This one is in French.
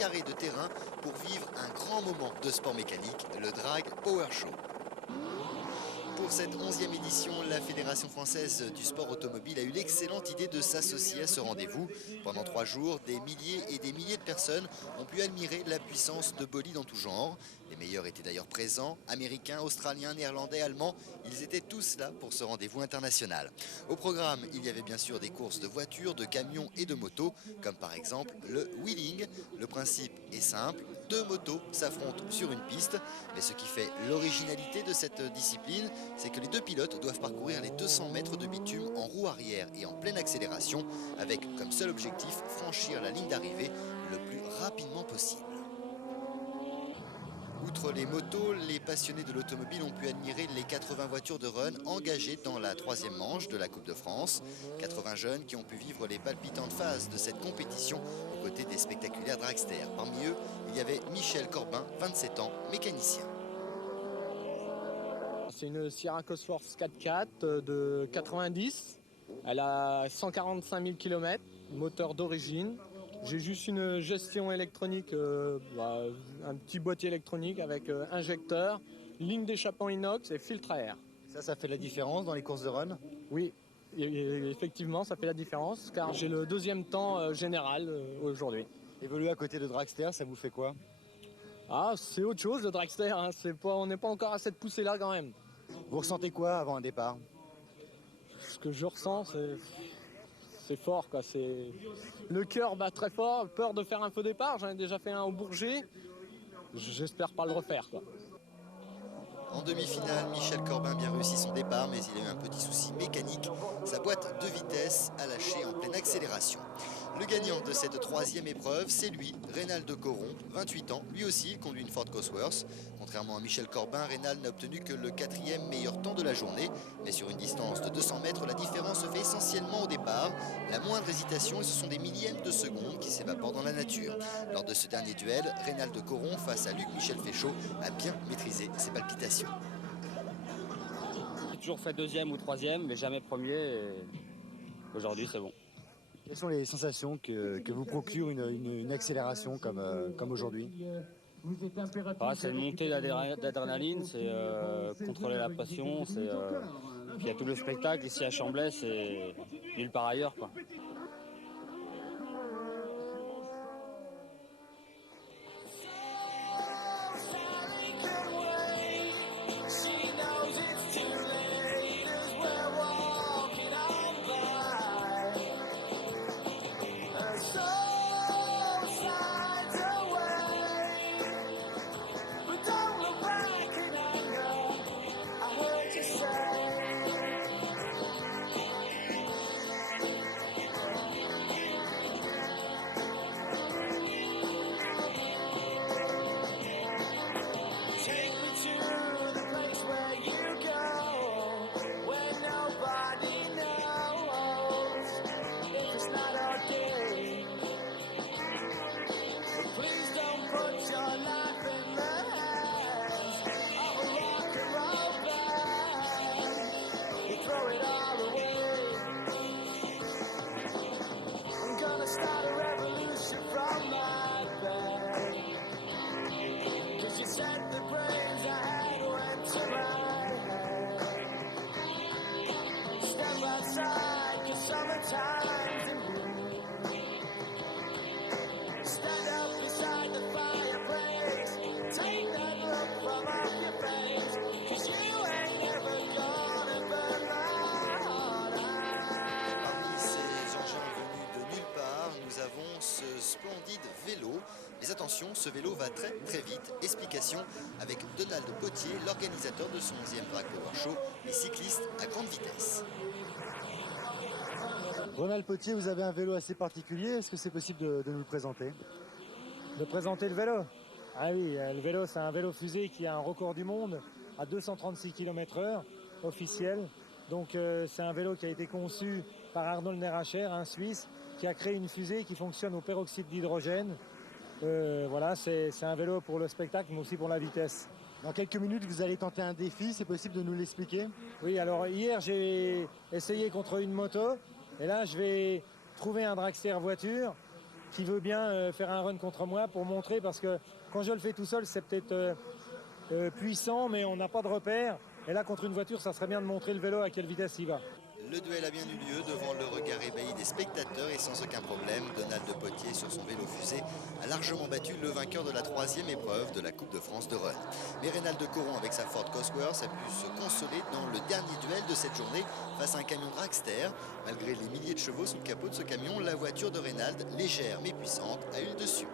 carré de terrain pour vivre un grand moment de sport mécanique, le Drag Power Show. Pour cette 11e édition, la Fédération française du sport automobile a eu l'excellente idée de s'associer à ce rendez-vous. Pendant 3 jours, des milliers et des milliers de personnes ont pu admirer la puissance de bolides en tout genre. Les meilleurs étaient d'ailleurs présents, américains, australiens, néerlandais, allemands. Ils étaient tous là pour ce rendez-vous international. Au programme, il y avait bien sûr des courses de voitures, de camions et de motos, comme par exemple le wheeling. Le principe est simple, 2 motos s'affrontent sur une piste. Mais ce qui fait l'originalité de cette discipline, c'est que les 2 pilotes doivent parcourir les 200 mètres de bitume en roue arrière et en pleine accélération, avec comme seul objectif franchir la ligne d'arrivée le plus rapidement possible. Outre les motos, les passionnés de l'automobile ont pu admirer les 80 voitures de run engagées dans la 3e manche de la Coupe de France. 80 jeunes qui ont pu vivre les palpitantes phases de cette compétition aux côtés des spectaculaires dragsters. Parmi eux, il y avait Michel Corbin, 27 ans, mécanicien. C'est une Sierra Cosworth 4x4 de 90. Elle a 145 000 km, moteur d'origine. J'ai juste une gestion électronique, un petit boîtier électronique avec injecteur, ligne d'échappement inox et filtre à air. Ça fait la différence dans les courses de run? Oui, effectivement, ça fait la différence car j'ai le 2e temps général aujourd'hui. Évoluer à côté de dragster, ça vous fait quoi? Ah, c'est autre chose le dragster, hein. On n'est pas encore à cette poussée-là quand même. Vous ressentez quoi avant un départ? Ce que je ressens, c'est fort, quoi. Le cœur bat très fort, peur de faire un faux départ. J'en ai déjà fait un au Bourget. J'espère pas le refaire, quoi. En demi-finale, Michel Corbin a bien réussi son départ, mais il a eu un petit souci mécanique. Sa boîte de vitesse a lâché en pleine accélération. Le gagnant de cette 3e épreuve, c'est lui, Reynald Coron, 28 ans. Lui aussi, il conduit une Ford Cosworth. Contrairement à Michel Corbin, Reynald n'a obtenu que le 4e meilleur temps de la journée. Mais sur une distance de 200 mètres, la différence se fait essentiellement au départ. La moindre hésitation, et ce sont des millièmes de seconde qui s'évaporent dans la nature. Lors de ce dernier duel, Reynald Coron, face à Luc-Michel Féchaud, a bien maîtrisé ses palpitations. J'ai toujours fait 2e ou 3e, mais jamais 1er. Aujourd'hui, c'est bon. Quelles sont les sensations que vous procure une accélération comme aujourd'hui? C'est une montée d'adrénaline, c'est contrôler la pression, puis il y a tout le spectacle ici à Chamblay, c'est nulle part ailleurs, quoi. Splendide vélo. Mais attention, ce vélo va très très vite. Explication avec Donald Potier, l'organisateur de son 11e Drag Power Show, les cyclistes à grande vitesse. Donald Potier, vous avez un vélo assez particulier. Est-ce que c'est possible de nous le présenter? De présenter le vélo? Ah oui, le vélo, c'est un vélo fusée qui a un record du monde à 236 km/h officiel. Donc c'est un vélo qui a été conçu par Arnold Neracher, un Suisse, qui a créé une fusée qui fonctionne au peroxyde d'hydrogène. Voilà, c'est un vélo pour le spectacle, mais aussi pour la vitesse. Dans quelques minutes, vous allez tenter un défi, c'est possible de nous l'expliquer? Oui, alors hier, j'ai essayé contre une moto, et là, je vais trouver un dragster voiture qui veut bien faire un run contre moi pour montrer, parce que quand je le fais tout seul, c'est peut-être puissant, mais on n'a pas de repère. Et là, contre une voiture, ça serait bien de montrer le vélo à quelle vitesse il va. Le duel a bien eu lieu devant le regard ébahi des spectateurs et sans aucun problème, Donald de Potier sur son vélo fusée a largement battu le vainqueur de la 3e épreuve de la Coupe de France de run. Mais Reynald de Coron avec sa Ford Cosworth a pu se consoler dans le dernier duel de cette journée face à un camion dragster. Malgré les milliers de chevaux sous le capot de ce camion, la voiture de Reynald, légère mais puissante, a eu le dessus.